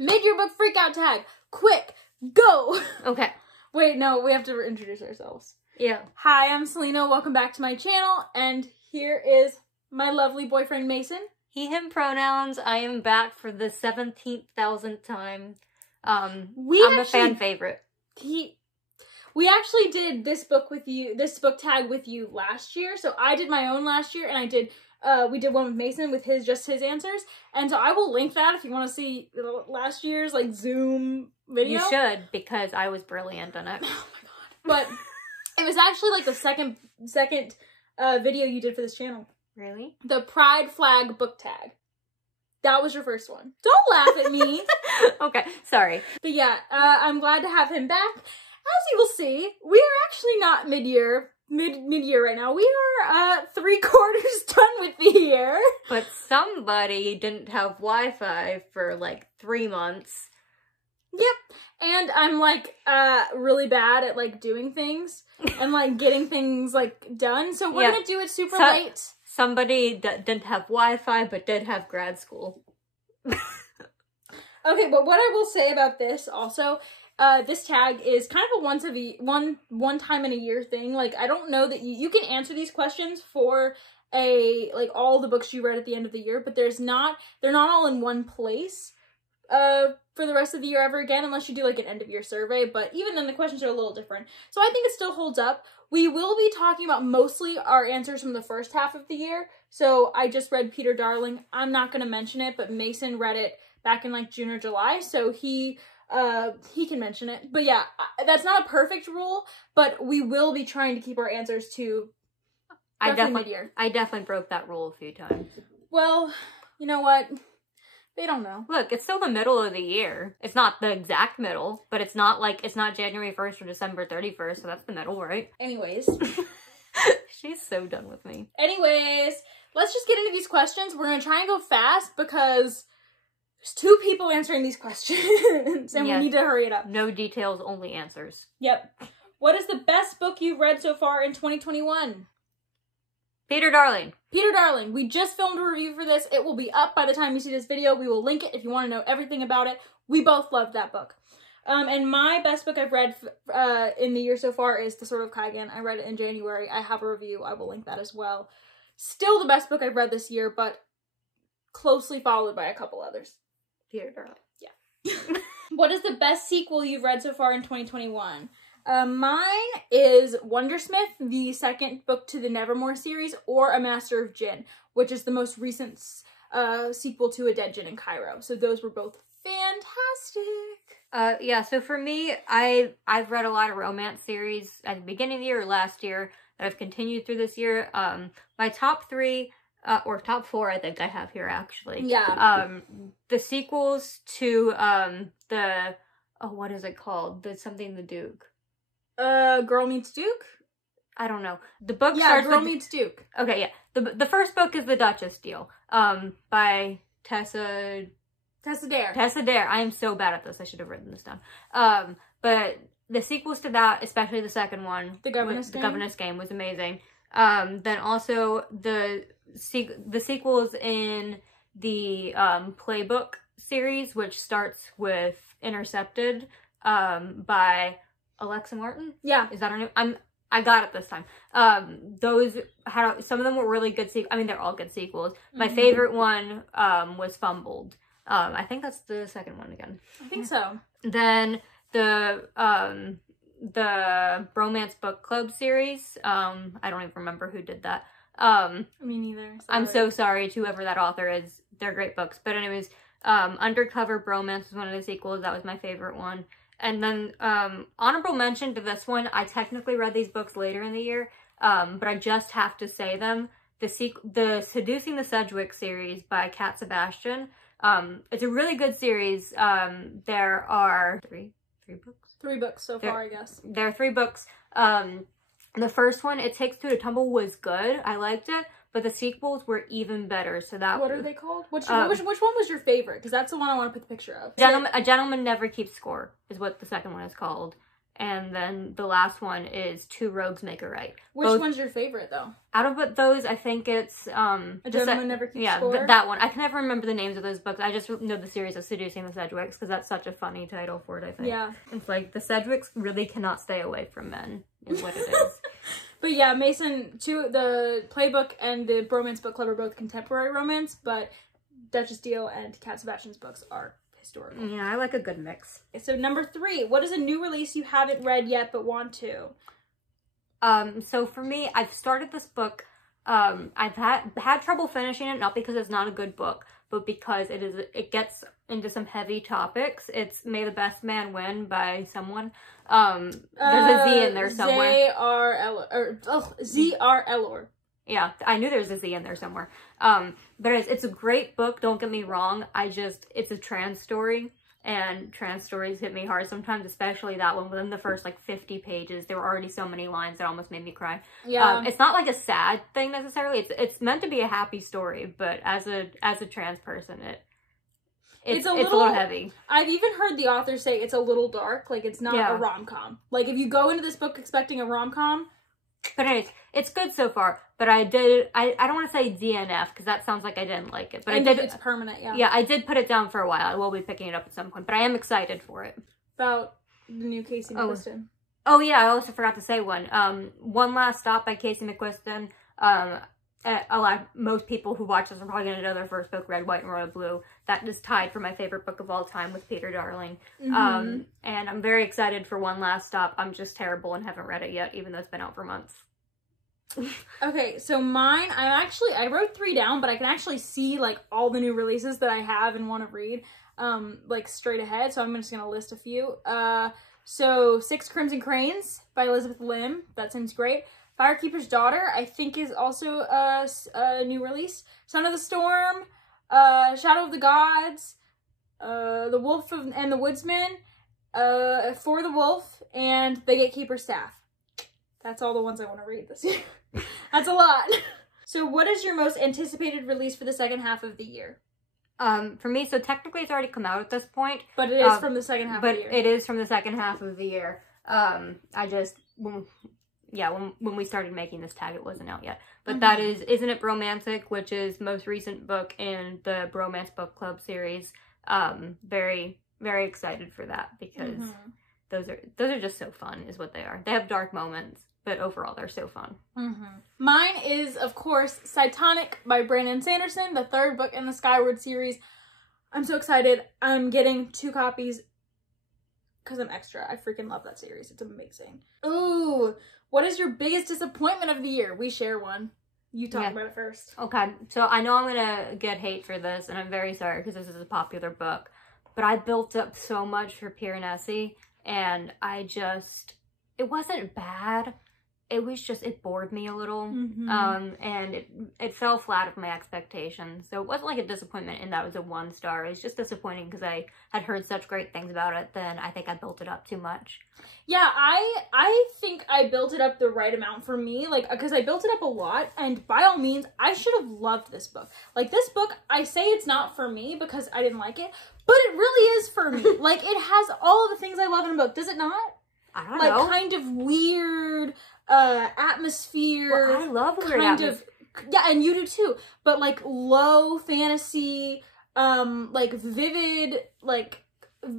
Mid-year book freakout tag. Quick, go. Okay. Wait, no, we have to introduce ourselves. Yeah. Hi, I'm Selena. Welcome back to my channel. And here is my lovely boyfriend, Mason. He, him pronouns. I am back for the 17,000th time. I'm a fan favorite. We actually did this book tag with you last year. So I did my own last year, and we did one with Mason with just his answers. And so I will link that if you want to see last year's like Zoom video. You should, because I was brilliant on it. Oh my god. But it was actually like the second video you did for this channel. Really? The Pride Flag book tag. That was your first one. Don't laugh at me. Okay, sorry. But yeah, I'm glad to have him back. As you will see, we are actually not mid-year right now. We are 3/4 done with the year. But somebody didn't have Wi-Fi for like 3 months. Yep. And I'm like really bad at like doing things and like getting things like done. So we're gonna do it super late. Somebody that didn't have Wi-Fi but did have grad school. Okay, but what I will say about this also, this tag is kind of a one time in a year thing. Like, I don't know that you can answer these questions for all the books you read at the end of the year, but they're not all in one place for the rest of the year ever again, unless you do like an end of year survey. But even then, the questions are a little different. So I think it still holds up. We will be talking about mostly our answers from the first half of the year. So I just read Peter Darling. I'm not going to mention it, but Mason read it back in like June or July, so he can mention it. But yeah, that's not a perfect rule, but we will be trying to keep our answers to mid-year. I definitely broke that rule a few times. Well, you know what? They don't know. Look, it's still the middle of the year. It's not the exact middle, but it's not January 1st or December 31st, so that's the middle, right? Anyways. She's so done with me. Anyways, let's just get into these questions. We're going to try and go fast because there's 2 people answering these questions, and we need to hurry it up. No details, only answers. Yep. What is the best book you've read so far in 2021? Peter Darling. Peter Darling. We just filmed a review for this. It will be up by the time you see this video. We will link it if you want to know everything about it. We both loved that book. And my best book I've read in the year so far is The Sword of Kaigan. I read it in January. I have a review. I will link that as well. Still the best book I've read this year, but closely followed by a couple others. Peter Darling. Yeah. What is the best sequel you've read so far in 2021? Mine is Wondersmith, the second book to the Nevermore series, or A Master of Djinn, which is the most recent sequel to A Dead Djinn in Cairo. So those were both fantastic. Yeah, so for me, I've read a lot of romance series at the beginning of the year or last year that I've continued through this year. My top 3, or top 4, I think I have here actually. Yeah. The sequels to what is it called? The Duke. Girl Meets Duke? I don't know. The book starts Girl Meets Duke. Okay, yeah. The first book is The Duchess Deal. By Tessa Dare. Tessa Dare. I am so bad at this. I should have written this down. But the sequels to that, especially the second one, The Governess Game, was amazing. Then also the sequels in the playbook series, which starts with Intercepted, by Alexa Martin? Yeah. Is that her name? I got it this time. Those had, some of them were really good sequels. I mean, they're all good sequels. My favorite one was Fumbled. I think that's the second one again. I think so. Then the Bromance Book Club series. I don't even remember who did that. Me neither. Sorry. I'm so sorry to whoever that author is. They're great books. But anyways, Undercover Bromance was one of the sequels. That was my favorite one. And then, honorable mention to this one, I technically read these books later in the year, but I just have to say them. The Seducing the Sedgwick series by Cat Sebastian. It's a really good series. There are three books? 3 books so far, I guess. There are 3 books. The first one, It Takes Two to Tumble, was good. I liked it. But the sequels were even better, so that... What are they called? Which one was your favorite? Because that's the one I want to put the picture of. A Gentleman Never Keeps Score is what the second one is called. And then the last one is Two Rogues Make a Right. Which one's your favorite, though? Out of those, I think it's... A Gentleman Never Keeps Score? Yeah, that one. I can never remember the names of those books. I just know the series of Seducing the Sedgwicks, because that's such a funny title for it, I think. Yeah. It's like, the Sedgwicks really cannot stay away from men, is what it is. But yeah, Mason, the playbook and the bromance book club are both contemporary romance, but Duchess Deal and Cat Sebastian's books are historical. Yeah, I like a good mix. So number 3, what is a new release you haven't read yet but want to? So for me, I've started this book. I've had trouble finishing it, not because it's not a good book, but because it gets into some heavy topics. It's May the Best Man Win by someone. There's a Z in there somewhere. Z.R. Elor. Yeah, I knew there was a Z in there somewhere. But it's a great book, don't get me wrong. It's a trans story, and trans stories hit me hard sometimes, especially that one. Within the first, 50 pages, there were already so many lines that almost made me cry. Yeah. It's not, a sad thing, necessarily. It's meant to be a happy story, but as a trans person, it's a little heavy. I've even heard the author say it's a little dark, it's not a rom-com. If you go into this book expecting a rom-com... But anyways, it's good so far. But I don't want to say DNF, because that sounds like I didn't like it. But I did. It's permanent, yeah. Yeah, I did put it down for a while. I will be picking it up at some point. But I am excited for it. About the new Casey McQuiston. Oh yeah, I also forgot to say one. One Last Stop by Casey McQuiston. Most people who watch this are probably going to know their first book, Red, White, and Royal Blue. That is tied for my favorite book of all time with Peter Darling. And I'm very excited for One Last Stop. I'm just terrible and haven't read it yet, even though it's been out for months. Okay, so mine, I wrote 3 down, but I can actually see, all the new releases that I have and want to read, straight ahead, so I'm just going to list a few. So, 6 Crimson Cranes by Elizabeth Lim. That seems great. Firekeeper's Daughter, I think, is also a new release. Son of the Storm, Shadow of the Gods, The Wolf and the Woodsman, For the Wolf, and The Gatekeeper's Staff. That's all the ones I want to read this year. That's a lot. So what is your most anticipated release for the second half of the year? For me, so technically it's already come out at this point. But it is from the second half of the year. But it is from the second half of the year. When we started making this tag, it wasn't out yet. But that is Isn't It Bromantic, which is most recent book in the Bromance Book Club series. Very, very excited for that, because those are just so fun, is what they are. They have dark moments, but overall they're so fun. Mine is, of course, Cytonic by Brandon Sanderson, the 3rd book in the Skyward series. I'm so excited. I'm getting 2 copies because I'm extra. I freaking love that series. It's amazing. Ooh, what is your biggest disappointment of the year? We share one. You talk about it first. Okay, so I know I'm gonna get hate for this, and I'm very sorry because this is a popular book, but I built up so much for Piranesi, and it wasn't bad. It was just, it bored me a little, and it fell flat with my expectations. So it wasn't a disappointment in that it was a 1 star. It was just disappointing because I had heard such great things about it. Then I think I built it up too much. Yeah, I think I built it up the right amount for me, because I built it up a lot, and by all means, I should have loved this book. This book, I say it's not for me because I didn't like it, but it really is for me. It has all of the things I love in a book. Does it not? I don't know. Kind of weird atmosphere. Well, I love weird atmosphere. Yeah, and you do too. But low fantasy, vivid,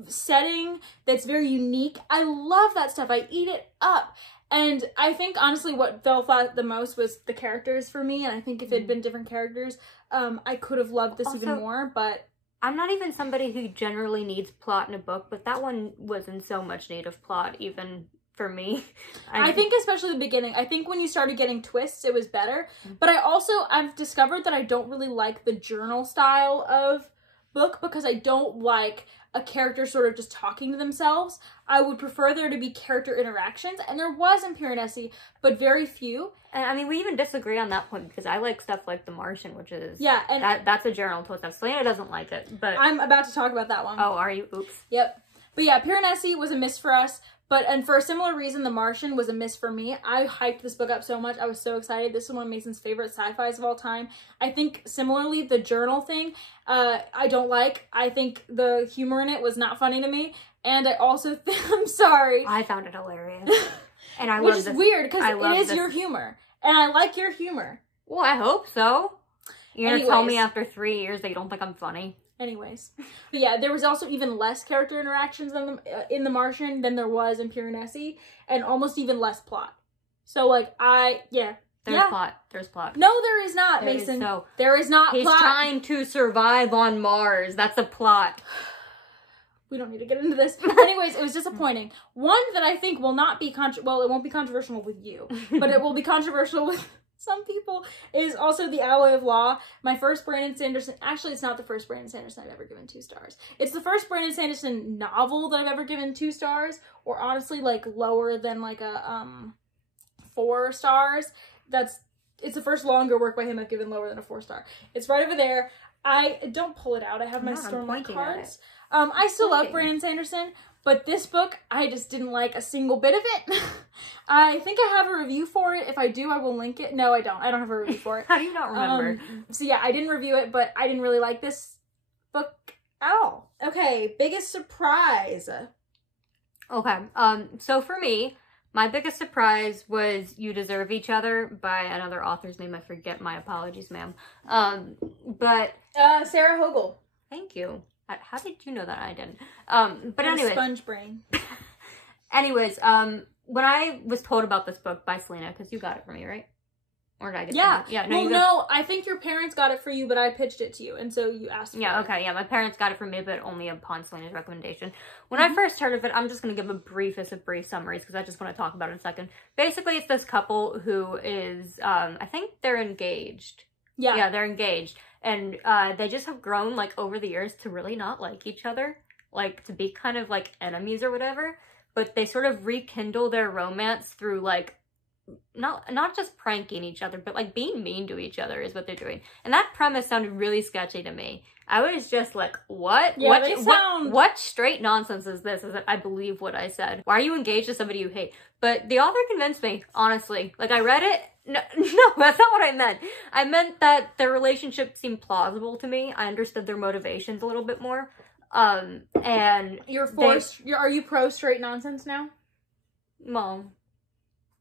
setting that's very unique. I love that stuff. I eat it up. And I think honestly what fell flat the most was the characters for me. And I think if it had been different characters, I could have loved this even more. But I'm not even somebody who generally needs plot in a book, but that one was in so much need of plot, even for me. I think especially the beginning. I think when you started getting twists, it was better. But I've discovered that I don't really like the journal style of book because I don't like a character sort of just talking to themselves. I would prefer there to be character interactions, and there was in Piranesi, but very few. And I mean, we even disagree on that point because I like stuff like The Martian, which is that's a journal twist. Selena doesn't like it, but I'm about to talk about that one. Oh, are you? Oops. Yep. But yeah, Piranesi was a miss for us. And for a similar reason, The Martian was a miss for me. I hyped this book up so much. I was so excited. This is one of Mason's favorite sci-fis of all time. I think, similarly, the journal thing, I don't like. I think the humor in it was not funny to me. And I also I'm sorry. I found it hilarious. And I Which is weird, because it is your humor. And I like your humor. Well, I hope so. You're going to tell me after 3 years that you don't think I'm funny? Anyways. But yeah, there was also even less character interactions in The Martian than there was in Piranesi, and almost even less plot. So, like, There's plot. There's plot. No, there is not, Mason. There is not plot. He's trying to survive on Mars. That's a plot. We don't need to get into this. Anyways, it was disappointing. One that I think will not be it won't be controversial with you, but it will be controversial with some people, is also The Alloy of Law. My first Brandon Sanderson, actually it's not the first Brandon Sanderson I've ever given 2 stars. It's the first Brandon Sanderson novel that I've ever given 2 stars, or honestly like lower than like a 4 stars. It's the first longer work by him I've given lower than a 4-star. It's right over there. I don't pull it out. I have my Stormlight cards. I still love Brandon Sanderson, but this book, I just didn't like a single bit of it. I think I have a review for it. If I do, I will link it. No, I don't. I don't have a review for it. How do you not remember? So yeah, I didn't review it, but I didn't really like this book at all. Okay, biggest surprise. Okay, so for me, my biggest surprise was You Deserve Each Other by another author's name. I forget. My apologies, ma'am. Sarah Hogel. Thank you. How did you know that? I didn't. But anyways. Sponge brain. Anyways, when I was told about this book by Selena, because you got it for me, right? Or did I get it? Yeah. No, I think your parents got it for you, but I pitched it to you, and so you asked for it. Okay, my parents got it for me, but only upon Selena's recommendation. When I first heard of it, I'm just going to give a brief summaries, because I just want to talk about it in a second. Basically, it's this couple who is, I think they're engaged. Yeah, they're engaged. And they just have grown, like, over the years to really not like each other. Like, to be kind of, like, enemies or whatever. But they sort of rekindle their romance through, like, not just pranking each other, but, like, being mean to each other is what they're doing. And that premise sounded really sketchy to me. I was just like, what? Yeah, what straight nonsense is this? Is that I believe what I said? Why are you engaged to somebody you hate? But the author convinced me, honestly. Like, I read it. No, that's not what I meant. I meant that their relationship seemed plausible to me. I understood their motivations a little bit more. And are you pro straight nonsense now? Well,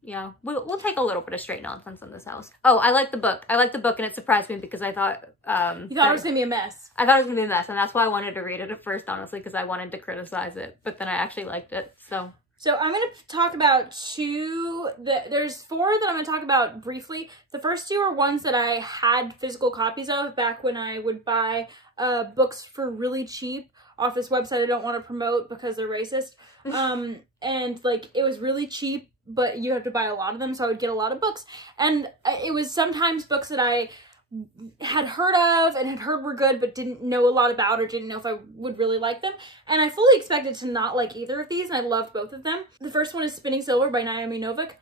yeah. We'll take a little bit of straight nonsense in this house. Oh, I like the book. and it surprised me because I thought you thought it was gonna be a mess. I thought it was gonna be a mess, and that's why I wanted to read it at first, honestly, because I wanted to criticize it. But then I actually liked it, so. So I'm going to talk about there's 4 that I'm going to talk about briefly. The first 2 are ones that I had physical copies of back when I would buy books for really cheap off this website I don't want to promote because they're racist. And like, it was really cheap, but you have to buy a lot of them, so I would get a lot of books. And it was sometimes books that I had heard of and had heard were good, but didn't know a lot about or didn't know if I would really like them. And I fully expected to not like either of these, and I loved both of them. The first one is Spinning Silver by Naomi Novik.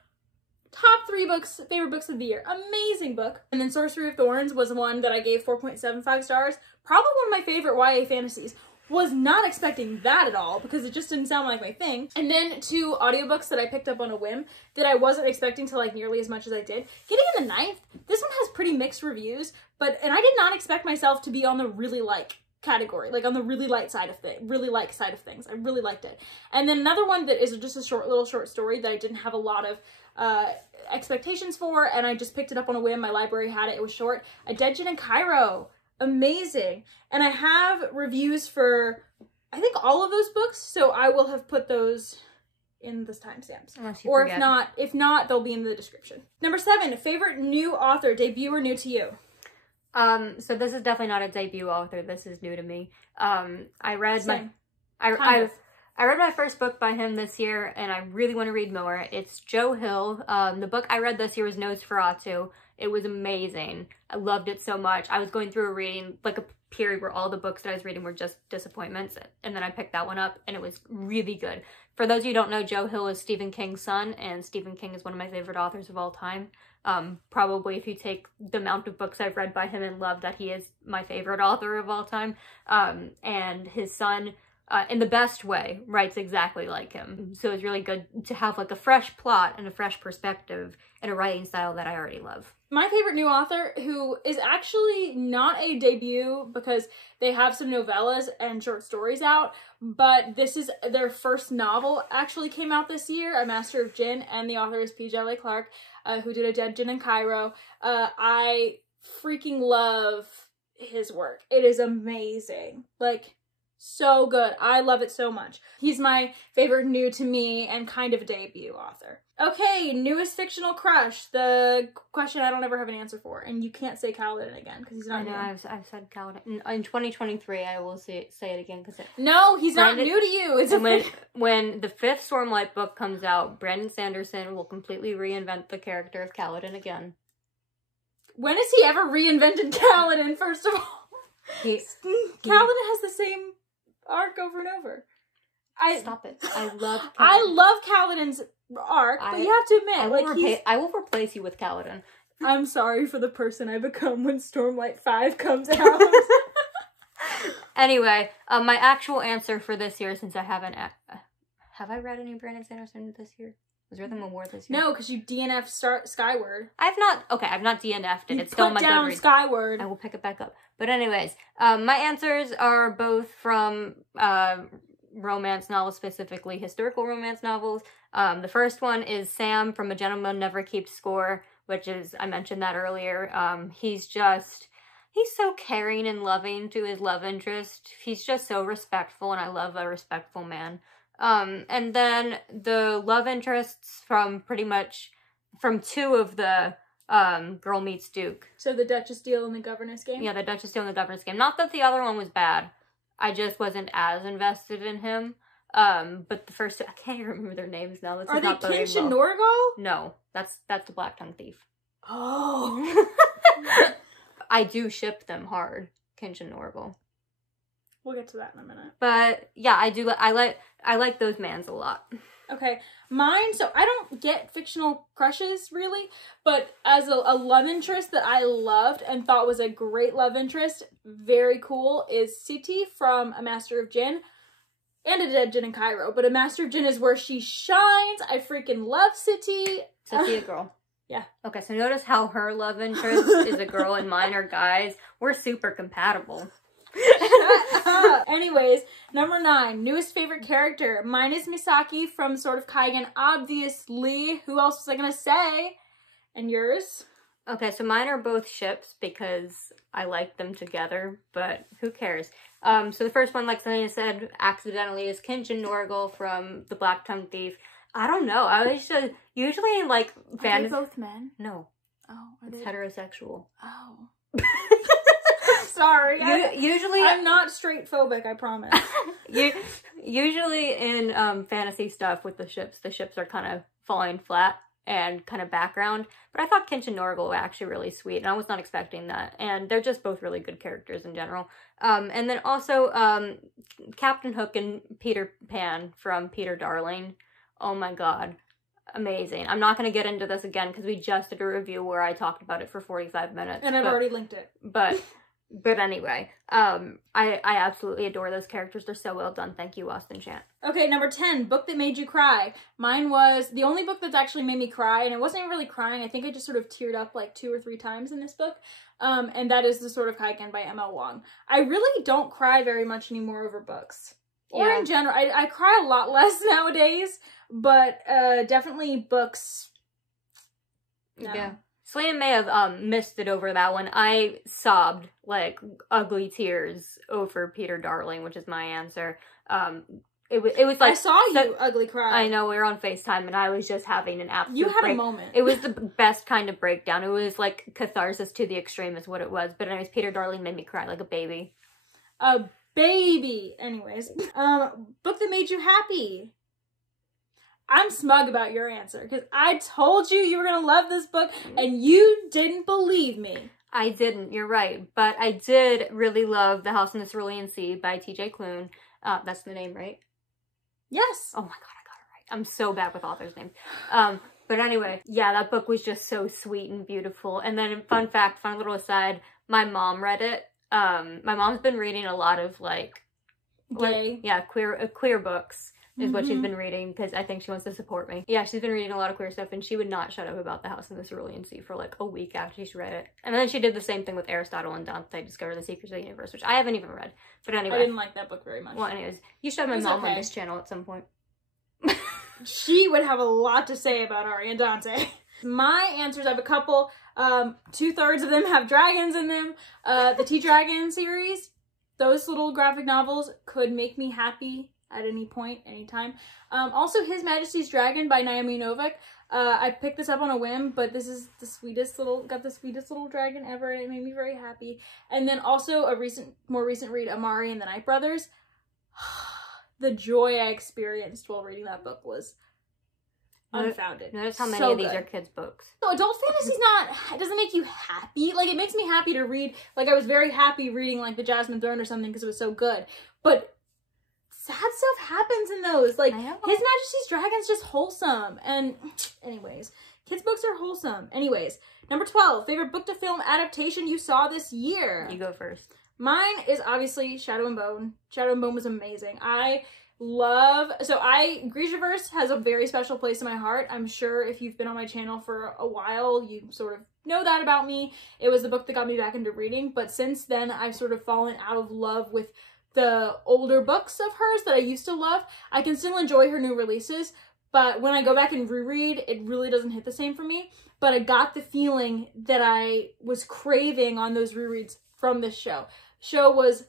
Top 3 favorite books of the year. Amazing book. And then Sorcery of Thorns was one that I gave 4.75 stars. Probably one of my favorite YA fantasies. Was not expecting that at all because it just didn't sound like my thing. And then 2 audiobooks that I picked up on a whim that I wasn't expecting to like nearly as much as I did. Getting in the 9th, this one has pretty mixed reviews, and I did not expect myself to be on the really like category, like on the really light side of things. I really liked it. And then another one that is just a little short story that I didn't have a lot of expectations for, and I just picked it up on a whim. My library had it. It was short. A Dead Gin in Cairo. Amazing. And I have reviews for I think all of those books, so I will have put those in the timestamps. Or if not, they'll be in the description. Number 7, favorite new author, debut or new to you? So this is definitely not a debut author. This is new to me. I read my first book by him this year, and I really want to read more. It's Joe Hill. The book I read this year was Nosferatu. It was amazing. I loved it so much. I was going through a reading, like a period where all the books that I was reading were just disappointments, and then I picked that one up, and it was really good. For those of you who don't know, Joe Hill is Stephen King's son, and Stephen King is one of my favorite authors of all time. Probably if you take the amount of books I've read by him and love, that he is my favorite author of all time. And his son in the best way, writes exactly like him. So it's really good to have like a fresh plot and a fresh perspective and a writing style that I already love. My favorite new author, who is actually not a debut because they have some novellas and short stories out, but this is their first novel, actually came out this year, A Master of Gin, and the author is P.J. Clark, who did A Dead Gin in Cairo. I freaking love his work. It is amazing. Like, so good. I love it so much. He's my favorite new to me and kind of debut author. Okay, newest fictional crush. The question I don't ever have an answer for, and you can't say Kaladin again because he's not new. I know, I've said Kaladin. In 2023, I will say it again because no, he's not new to you. It's when the 5th Stormlight book comes out, Brandon Sanderson will completely reinvent the character of Kaladin again. When has he ever reinvented Kaladin? First of all, Kaladin has the same arc over and over. Stop it. I love Kaladin. I love Kaladin's arc, but you have to admit, I will replace you with Kaladin. I'm sorry for the person I become when Stormlight 5 comes out. Anyway, my actual answer for this year, since I haven't... have I read any Brandon Sanderson this year? Was there the award this year? No, because you DNF'd Skyward. I've not DNF'd it. It's still on my down Goodreads. Skyward. I will pick it back up. But anyways, my answers are both from romance novels, specifically historical romance novels. The first one is Sam from A Gentleman Never Keeps Score, which is, I mentioned that earlier. He's so caring and loving to his love interest. He's just so respectful, and I love a respectful man. And then the love interests from from 2 of the Girl Meets Duke. So the Duchess deal and the Governess game? Yeah, the Duchess deal and the Governess game. Not that the other one was bad. I just wasn't as invested in him. But the first 2, I can't even remember their names now. Are they Kinch and Norgal? No, that's the Black Tongue Thief. Oh. I do ship them hard, Kinch and Norgal. We'll get to that in a minute. But yeah, I like those mans a lot. Okay, mine, so I don't get fictional crushes, really, but as a love interest that I loved and thought was a great love interest, very cool, is Siti from A Master of Gin and A Dead Gin in Cairo. But A Master of Gin is where she shines. I freaking love Siti. Siti a girl. Yeah. Okay, so notice how her love interest is a girl and mine are guys. We're super compatible. Shut up. Anyways, number 9, newest favorite character. Mine is Misaki from Sword of Kaigen, obviously. Who else was I gonna say? And yours? Okay, so mine are both ships because I like them together, but who cares? So the first one, like Selena said, accidentally is Kinch and Norgal from The Black Tongue Thief. I don't know. I was just usually in like fantasy. Are they both men? No. Oh, it's heterosexual. Oh. Sorry. Usually I'm not straight phobic, I promise. Usually in fantasy stuff with the ships are kind of falling flat and kind of background. But I thought Kinch and Norgal were actually really sweet, and I was not expecting that. And they're just both really good characters in general. And then also Captain Hook and Peter Pan from Peter Darling. Oh my god. Amazing. I'm not going to get into this again because we just did a review where I talked about it for 45 minutes. And I've already linked it. But anyway, I absolutely adore those characters. They're so well done. Thank you, Austin Chant. Okay, number 10, book that made you cry. Mine was the only book that's actually made me cry, and it wasn't even really crying. I think I just sort of teared up like 2 or 3 times in this book. And that is The Sword of Kaigen by M.L. Wong. I really don't cry very much anymore over books. Or in general. I cry a lot less nowadays, but definitely books. No. Yeah. Selena may have missed it over that one. I sobbed like ugly tears over Peter Darling, which is my answer. It was like I saw you ugly cry. I know, we were on FaceTime and I was just having an absolute You had a moment. It was the best kind of breakdown. It was like catharsis to the extreme is what it was. But anyways, Peter Darling made me cry like a baby. A baby. Anyways, book that made you happy. I'm smug about your answer because I told you were going to love this book and you didn't believe me. I didn't, you're right. But I did really love The House in the Cerulean Sea by T.J. Klune. That's the name, right? Yes. Oh my god, I got it right. I'm so bad with authors' names. But anyway, yeah, that book was just so sweet and beautiful. And then, fun fact, fun little aside, my mom read it. My mom's been reading a lot of, like, Gay. Yeah, queer books is what she's been reading, because I think she wants to support me. Yeah, she's been reading a lot of queer stuff, and she would not shut up about The House in the Cerulean Sea for like a week after she read it. And then she did the same thing with Aristotle and Dante Discover the Secrets of the Universe, which I haven't even read. But anyway. I didn't like that book very much. Well, anyways, you should have my mom on this channel at some point. She would have a lot to say about Ari and Dante. My answers, I have a couple. 2/3 of them have dragons in them. The T-Dragon series, those little graphic novels could make me happy at any point, anytime. Also, His Majesty's Dragon by Naomi Novik. I picked this up on a whim, but this is the sweetest little dragon ever, and it made me very happy. And then also a more recent read, Amari and the Night Brothers. The joy I experienced while reading that book was unfounded. Notice how many of these are kids' books. No, adult fantasy's it doesn't make you happy. Like, it makes me happy to read. Like, I was very happy reading, like, The Jasmine Throne or something because it was so good. But sad stuff happens in those. Like, His Majesty's Dragon's just wholesome. And, anyways, kids' books are wholesome. Anyways, number 12, favorite book to film adaptation you saw this year? You go first. Mine is obviously Shadow and Bone. Shadow and Bone was amazing. Grishaverse has a very special place in my heart. I'm sure if you've been on my channel for a while, you sort of know that about me. It was the book that got me back into reading, but since then, I've sort of fallen out of love with the older books of hers that I used to love. I can still enjoy her new releases, but when I go back and reread, it really doesn't hit the same for me. But I got the feeling that I was craving on those rereads from this show. Show was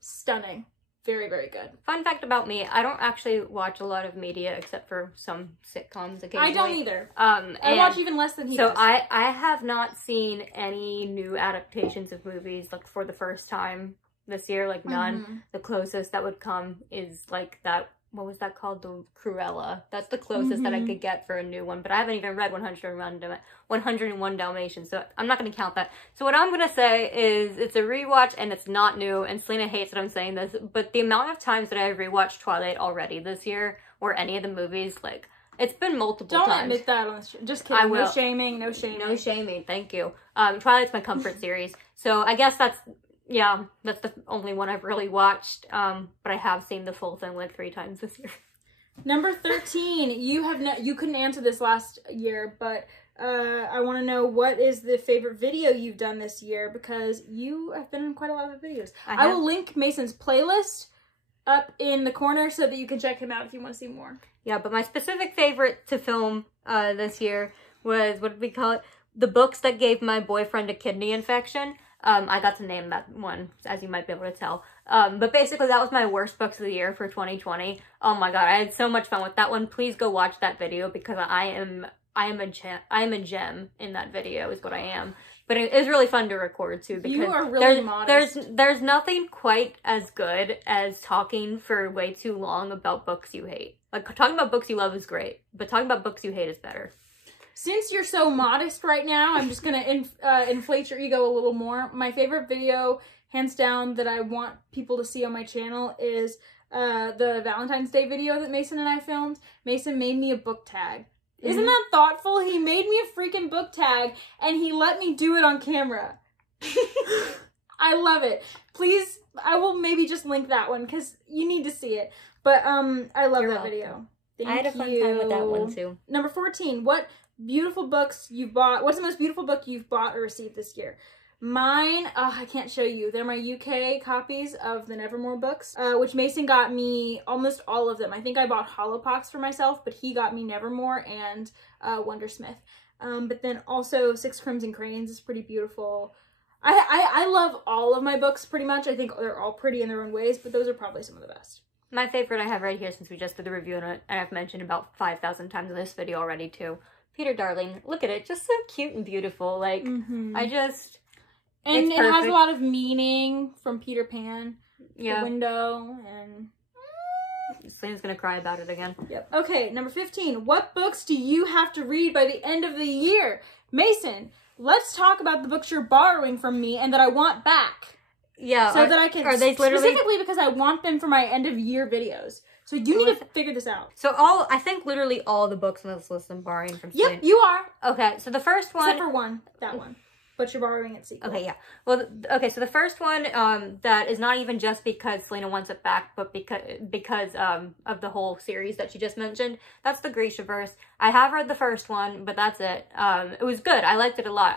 stunning. Very, very good. Fun fact about me, I don't actually watch a lot of media except for some sitcoms occasionally. I don't either. I watch even less than he does. So I have not seen any new adaptations of movies like for the first time this year, like none. The closest that would come is like that, what was that called? The Cruella. That's the closest that I could get for a new one, but I haven't even read 101 Dalmatians, so I'm not going to count that. So what I'm going to say is it's a rewatch and it's not new, and Selena hates that I'm saying this, but the amount of times that I've rewatched Twilight already this year, or any of the movies, like, it's been multiple times. Don't admit that on the street. Just kidding. I will. No shaming, no shaming. No shaming, thank you. Twilight's my comfort series, so I guess that's the only one I've really watched, but I have seen the full thing like 3 times this year. Number 13, you couldn't answer this last year, but I want to know, what is the favorite video you've done this year, because you have been in quite a lot of videos. I will link Mason's playlist up in the corner so that you can check him out if you want to see more. Yeah, but my specific favorite to film this year was, what did we call it? The books that gave my boyfriend a kidney infection. I got to name that one, as you might be able to tell. But basically, that was my worst books of the year for 2020. Oh my god, I had so much fun with that one. Please go watch that video, because I am a gem in that video, is what I am. But it is really fun to record too, because you are really modest. There's nothing quite as good as talking for way too long about books you hate. Like, talking about books you love is great, but talking about books you hate is better. Since you're so modest right now, I'm just going to inflate your ego a little more. My favorite video, hands down, that I want people to see on my channel is the Valentine's Day video that Mason and I filmed. Mason made me a book tag. Isn't that thoughtful? He made me a freaking book tag, and he let me do it on camera. I love it. Please, I will maybe just link that one, because you need to see it. But I love that video. Thank you. I had a fun time with that one, too. Number 14, what's the most beautiful book you've bought or received this year? Mine, I can't show you. They're my UK copies of the Nevermore books, which Mason got me almost all of them. I think I bought Holopox for myself, but he got me Nevermore and Wondersmith. But then also Six Crimson Cranes is pretty beautiful. I love all of my books pretty much. I think they're all pretty in their own ways, but those are probably some of the best. My favorite I have right here, since we just did the review on it, and I've mentioned about 5,000 times in this video already too. Peter Darling, look at it, just so cute and beautiful. Like, And it has a lot of meaning from Peter Pan. Yeah. The window, and Selena's gonna cry about it again. Yep. Okay, number 15. What books do you have to read by the end of the year? Mason, let's talk about the books you're borrowing from me and that I want back. Yeah. So that I can, specifically because I want them for my end of year videos. So you need to figure this out. So I think literally all the books on this list I'm borrowing from Selena. Yep, you are. Okay, so the first one. Except for one, that one. but you're borrowing its sequel. Okay, yeah. Well, okay, so the first one, that is not even just because Selena wants it back, but because of the whole series that she just mentioned, that's the Grishaverse. I have read the first one, but that's it. It was good. I liked it a lot.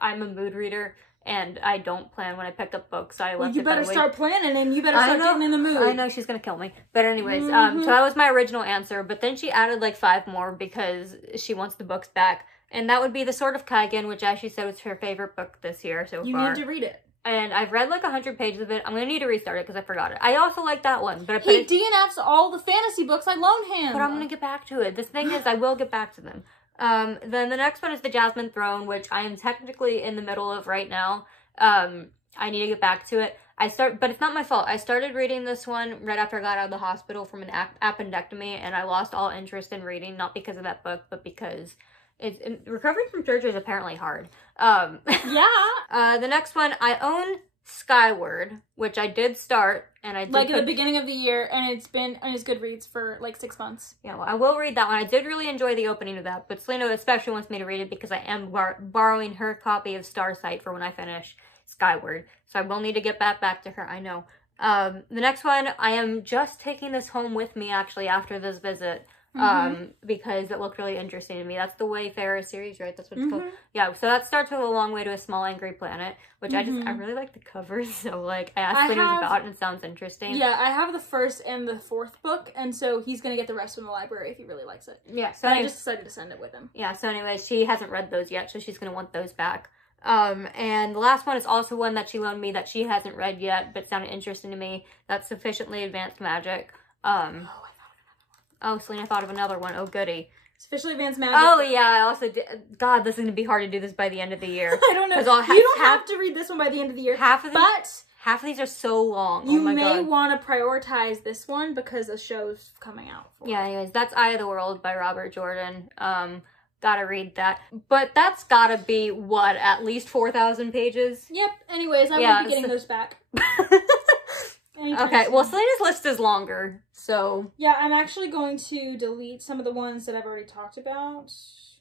I'm a mood reader, and I don't plan when I pick up books, so I left it. You better start planning, and you better start getting in the mood. I know, she's gonna kill me. But anyways, so that was my original answer, but then she added like 5 more because she wants the books back. And that would be The Sword of Kaigen, which, as she said, was her favorite book this year so far. You need to read it. And I've read like 100 pages of it. I'm going to need to restart it because I forgot it. I also like that one. But he DNFs all the fantasy books I loaned him. But I'm going to get back to it. The thing is, I will get back to them. Then the next one is The Jasmine Throne, which I am technically in the middle of right now. I need to get back to it. But it's not my fault. I started reading this one right after I got out of the hospital from an appendectomy, and I lost all interest in reading, not because of that book, but because... recovering from surgery is apparently hard. Yeah. The next one, I own Skyward, which I did start, and I did like at the beginning of the year, and it's been on his Goodreads for like 6 months. Yeah, well, I will read that one. I did really enjoy the opening of that, but Selena especially wants me to read it because I am borrowing her copy of Starsight for when I finish Skyward, so I will need to get back to her. I know. The next one, I am just taking this home with me actually after this visit. Because it looked really interesting to me. That's the Wayfarer series, right? That's what it's called. Yeah, so that starts with A Long Way to a Small Angry Planet, which I really like the covers, so like I asked what it was about and it sounds interesting. Yeah, I have the first and the 4th book, and so he's gonna get the rest from the library if he really likes it. Yeah, so I just decided to send it with him. Yeah, so anyways, she hasn't read those yet, so she's gonna want those back. And the last one is also one that she loaned me that she hasn't read yet, but sounded interesting to me. That's Sufficiently Advanced Magic. Oh, Selena thought of another one. Oh, goody. Sufficiently Advanced Magic. Oh, yeah, I also did. God, this is going to be hard to do this by the end of the year. I don't know. You don't have to read this one by the end of the year. Half of these are so long. You may want to prioritize this one because a show's coming out. Anyways, that's Eye of the World by Robert Jordan. Gotta read that. But that's gotta be, what, at least 4,000 pages? Yep. Anyways, I will be getting those back. Okay, well, Selena's list is longer, so... Yeah, I'm actually going to delete some of the ones that I've already talked about.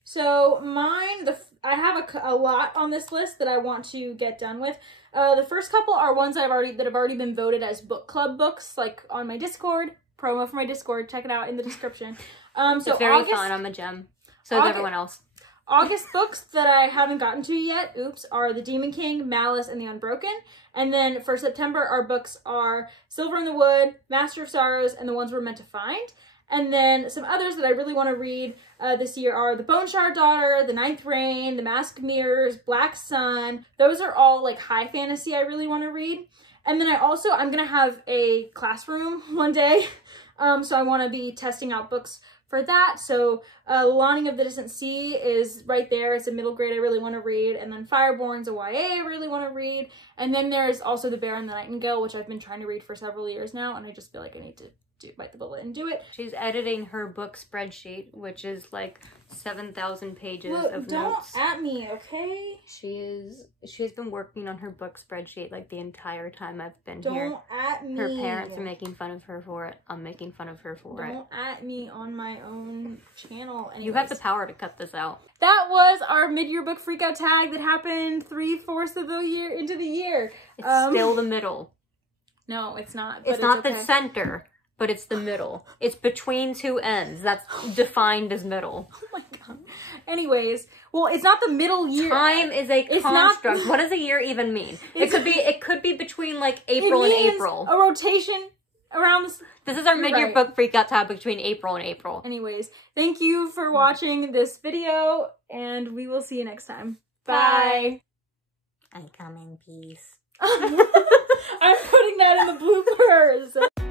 So, mine, I have a lot on this list that I want to get done with. The first couple are ones that have already been voted as book club books, like on my Discord. Promo for my Discord, check it out in the description. It's very fun, I'm a gem. So is everyone else. August books that I haven't gotten to yet, are The Demon King, Malice, and The Unbroken. And then for September, our books are Silver in the Wood, Master of Sorrows, and The Ones We're Meant to Find. And then some others that I really want to read this year are The Bone Shard Daughter, The Ninth Reign, The Mask of Mirrors, Black Sun. Those are all like high fantasy I really want to read. And then I'm going to have a classroom one day. So I want to be testing out books for that. So Longing of the Distant Sea is right there. It's a middle grade I really want to read. And then Fireborn's a YA I really want to read. And then there's also The Bear and the Nightingale, which I've been trying to read for several years now, and I just feel like I need to bite the bullet and do it. She's editing her book spreadsheet, which is like 7,000 pages of notes. Don't at me, okay? She's been working on her book spreadsheet like the entire time I've been here. Don't at me. Her parents are making fun of her for it. I'm making fun of her for it. Don't at me on my own channel. Anyways. You have the power to cut this out. That was our mid-year book freakout tag that happened 3/4 of the year into the year. It's still the middle. No, it's not. It's not the center. But it's the middle. It's between two ends. That's defined as middle. Oh my god. Anyways, well, it's not the middle year. Time is a construct. What does a year even mean? It could be between like April and April. A rotation around this. This is our mid-year book freakout tab between April and April. Anyways, thank you for watching this video, and we will see you next time. Bye. I come in peace. I'm putting that in the bloopers.